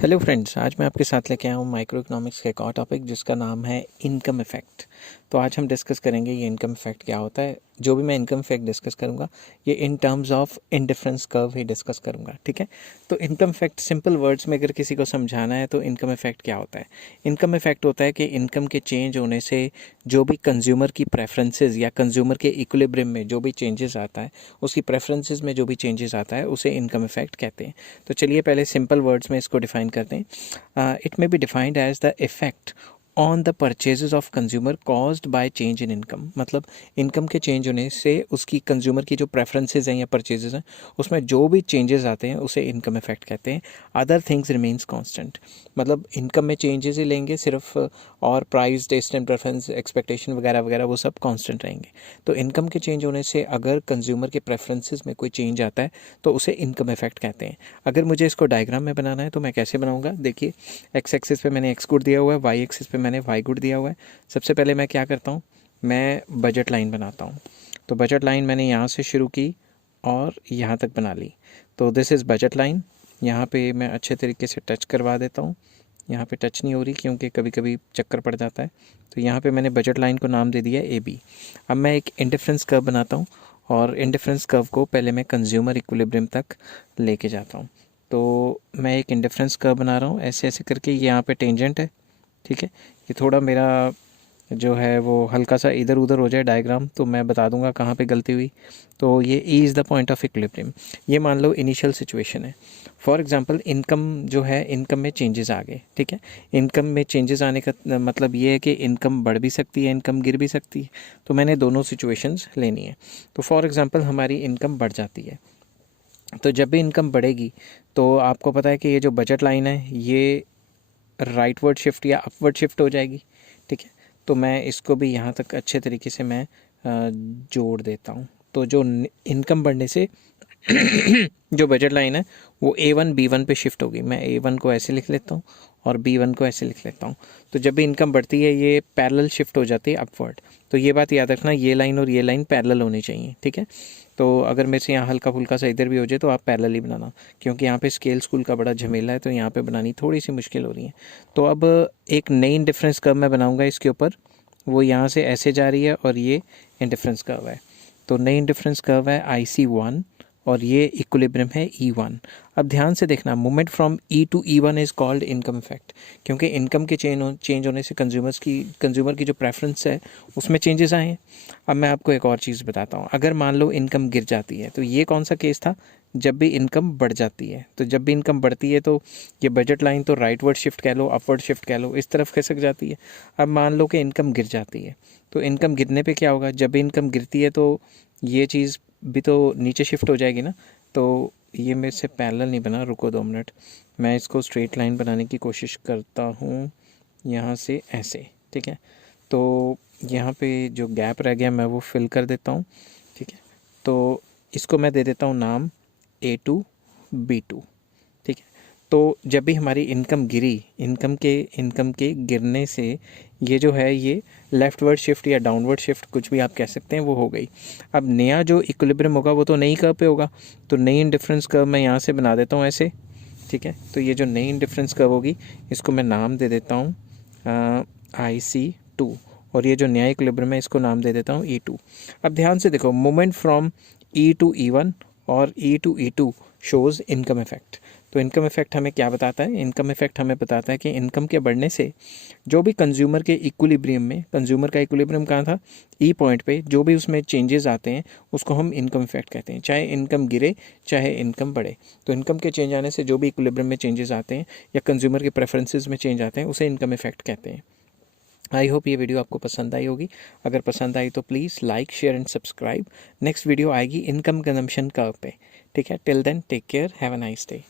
Hello friends, आज मैं आपके साथ लेके आया हूँ माइक्रो इकोनॉमिक्स का एक और टॉपिक जिसका नाम है इनकम इफ़ेक्ट। तो आज हम डिस्कस करेंगे ये इनकम इफ़ेक्ट क्या होता है। जो भी मैं इनकम इफ़ेक्ट डिस्कस करूँगा ये in terms of indifference curve he discuss करूँगा, ठीक है। तो इनकम इफ़ेक्ट सिंपल वर्ड्स में अगर किसी को समझाना है तो इनकम इफ़ेक्ट क्या होता है। इनकम इफ़ेक्ट होता है कि इनकम के चेंज होने से जो भी कंज्यूमर की प्रेफरेंसेस या कंज्यूमर के इक्विलिब्रियम में जो भी चेंजेस आता है, उसकी प्रेफरेंसेस में जो भी चेंजेस आता है उसे इनकम इफ़ेक्ट कहते हैं। तो चलिए पहले सिंपल वर्ड्स में इसको डिफाइन करते हैं। It may be defined as the effect on the purchases of consumer caused by change in income. मतलब इनकम के चेंज होने से उसकी कंज्यूमर की जो प्रेफरेंसेस हैं या परचेजेस हैं उसमें जो भी चेंजेस आते हैं उसे इनकम इफेक्ट कहते हैं। Other things remains constant. मतलब इनकम में चेंजेस ही लेंगे सिर्फ, और price, taste and preference, expectation वगैरह वगैरह वो सब कांस्टेंट रहेंगे। तो इनकम के चेंज होने से अगर कंज्यूमर के प्रेफरेंसेस में कोई चेंज आता है तो उसे इनकम इफेक्ट कहते हैं। अगर मुझे इसको डायग्राम में बनाना है तो मैं कैसे बनाऊंगा, देखिए एक्स एक्सिस पे मैंने एक्स गुड दिया हुआ है, वाई एक्सिस पे मैंने वाई गुड दिया हुआ है। सबसे पहले मैं क्या करता हूँ, मैं बजट लाइन बनाता हूँ। तो बजट लाइन मैंने यहाँ से शुरू की और यहाँ तक बना ली। तो दिस इज़ बजट लाइन। यहाँ पे मैं अच्छे तरीके से टच करवा देता हूँ। यहाँ पे टच नहीं हो रही क्योंकि कभी कभी चक्कर पड़ जाता है। तो यहाँ पे मैंने बजट लाइन को नाम दे दिया ए बी। अब मैं एक इंडिफरेंस कर्व बनाता हूँ और इंडिफरेंस कर्व को पहले मैं कंज्यूमर इक्विलिब्रियम तक लेके जाता हूँ। तो मैं एक इंडिफरेंस कर्व बना रहा हूँ ऐसे ऐसे करके। ये यहाँ पे टेंजेंट है, ठीक है। ये थोड़ा मेरा जो है वो हल्का सा इधर उधर हो जाए डायग्राम तो मैं बता दूंगा कहाँ पे गलती हुई। तो ये E is the point of equilibrium. ये मान लो इनिशियल सिचुएशन है। फॉर एग्जांपल इनकम जो है, इनकम में चेंजेस आ गए, ठीक है। इनकम में चेंजेस आने का मतलब ये है कि इनकम बढ़ भी सकती है, इनकम गिर भी सकती है। तो मैंने दोनों सिचुएशंस लेनी है। तो फॉर एग्जांपल हमारी इनकम बढ़ जाती है। तो जब भी इनकम बढ़ेगी तो आपको पता है कि ये जो बजट लाइन है ये राइटवर्ड शिफ्ट या अपवर्ड शिफ्ट हो जाएगी, ठीक है। तो मैं इसको भी यहाँ तक अच्छे तरीके से मैं जोड़ देता हूँ। तो जो इनकम बढ़ने से जो बजट लाइन है वो A1 B1 पे शिफ्ट होगी। मैं A1 को ऐसे लिख लेता हूँ और B1 को ऐसे लिख लेता हूँ। तो जब भी इनकम बढ़ती है ये पैरेलल शिफ्ट हो जाती है अपवर्ड। तो ये बात याद रखना, ये लाइन और ये लाइन पैरेलल होनी चाहिए, ठीक है। तो अगर मेरे से यहाँ हल्का फुल्का सा इधर भी हो जाए तो आप पैरेलल ही बनाना, क्योंकि यहाँ पे स्केल स्कूल का बड़ा झमेला है तो यहाँ पे बनानी थोड़ी सी मुश्किल हो रही है। तो अब एक नई इंडिफरेंस कर्व मैं बनाऊँगा इसके ऊपर। वो यहाँ से ऐसे जा रही है और ये इंडिफरेंस कर्व है। तो नई इंडिफरेंस कर्व है IC1 और ये इक्विलिब्रियम है E1। अब ध्यान से देखना, movement from E to E1 is called income effect, क्योंकि इनकम के चेंज होने से कंज्यूमर की जो प्रेफरेंस है उसमें चेंजेस आए हैं। अब मैं आपको एक और चीज़ बताता हूँ। अगर मान लो इनकम गिर जाती है, तो ये कौन सा केस था, जब भी इनकम बढ़ जाती है। तो जब भी इनकम बढ़ती है तो ये बजट लाइन तो राइटवर्ड शिफ्ट कह लो, अपवर्ड शिफ्ट कह लो, इस तरफ खिसक जाती है। अब मान लो कि इनकम गिर जाती है, तो इनकम गिरने पे क्या होगा, जब भी इनकम गिरती है तो ये चीज़ भी तो नीचे शिफ्ट हो जाएगी ना। तो ये मेरे से पैरेलल नहीं बना, रुको 2 मिनट, मैं इसको स्ट्रेट लाइन बनाने की कोशिश करता हूँ यहाँ से ऐसे, ठीक है। तो यहाँ पे जो गैप रह गया मैं वो फिल कर देता हूँ, ठीक है। तो इसको मैं दे देता हूँ नाम A2 B2, ठीक है। तो जब भी हमारी इनकम गिरी, इनकम के गिरने से ये जो है ये लेफ्टवर्ड शिफ्ट या डाउनवर्ड शिफ्ट कुछ भी आप कह सकते हैं वो हो गई। अब नया जो इक्विलिब्रियम होगा वो तो नई कर्व पे होगा। तो नई इंडिफरेंस कर्व मैं यहाँ से बना देता हूँ ऐसे, ठीक है। तो ये जो नई इंडिफरेंस कर्व होगी इसको मैं नाम दे देता हूँ IC2, और ये जो नया इक्विलिब्रियम है इसको नाम दे देता हूँ E2। अब ध्यान से देखो, movement from E to E1 और E to E2 shows income effect. तो इनकम इफेक्ट हमें क्या बताता है, इनकम इफेक्ट हमें बताता है कि इनकम के बढ़ने से जो भी कंज्यूमर के इक्विलिब्रियम में, कंज्यूमर का इक्विलिब्रियम कहाँ था, ई पॉइंट पे, जो भी उसमें चेंजेस आते हैं उसको हम इनकम इफेक्ट कहते हैं। चाहे इनकम गिरे चाहे इनकम बढ़े, तो इनकम के चेंज आने से जो भी इक्विलिब्रियम में चेंजेस आते हैं या कंज्यूमर के प्रेफरेंसेस में चेंज आते हैं उसे इनकम इफेक्ट कहते हैं। आई होप ये वीडियो आपको पसंद आई होगी। अगर पसंद आई तो please like, share and subscribe. Next video आएगी इनकम कंजम्पशन कर्व पे, ठीक है। Till then take care, have a nice day.